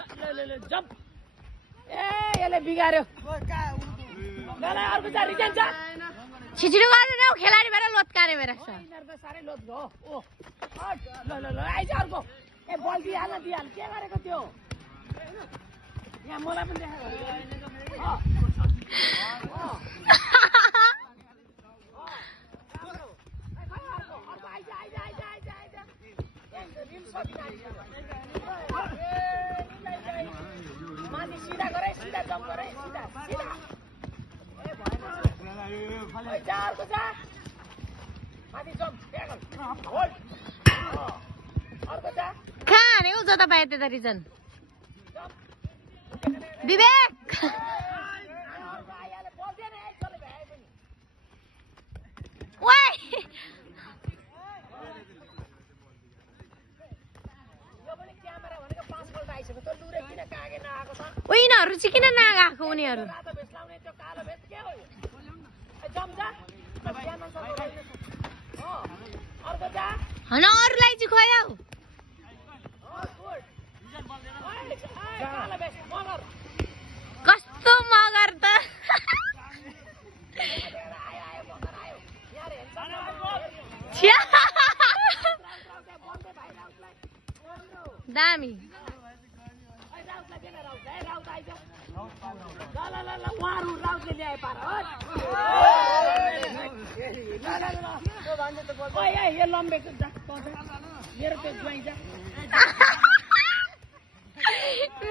ल जम्प ए यसले बिगार्यो ल अर्को जा रिजन जा छिचिडो गर्दैन हौ खेलाडी भएर लोत्काने भएर छ यिनीहरु त सारै लोत हो ओ ल आइज अर्को ए बल दिहाल के गरेको त्यो यहाँ मलाई पनि देखा माथि सिधा गरे सिधा जम्प गरे सिधा ए भएन जा अर्को जा माथि जम्प होल्ड अर्को जा कहाँ हानेको जता पाए त्यता रिजन विवेक यिनीहरू चाहिँ किन नगएको उनीहरू होइन अरूलाई चाहिँ खोइ कस्तो मगर त दामी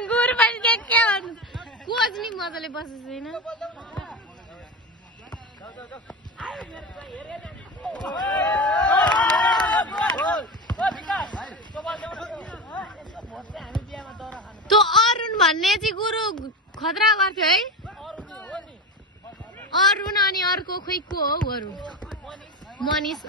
गुर पनि के भन्नु कोच नि मजाले बसेको छैन त्यो अरुण भन्ने चाहिँ गुरु खतरा गर्थ्यो है अरुण अनि अर्को खोइ को हो अरू मनिष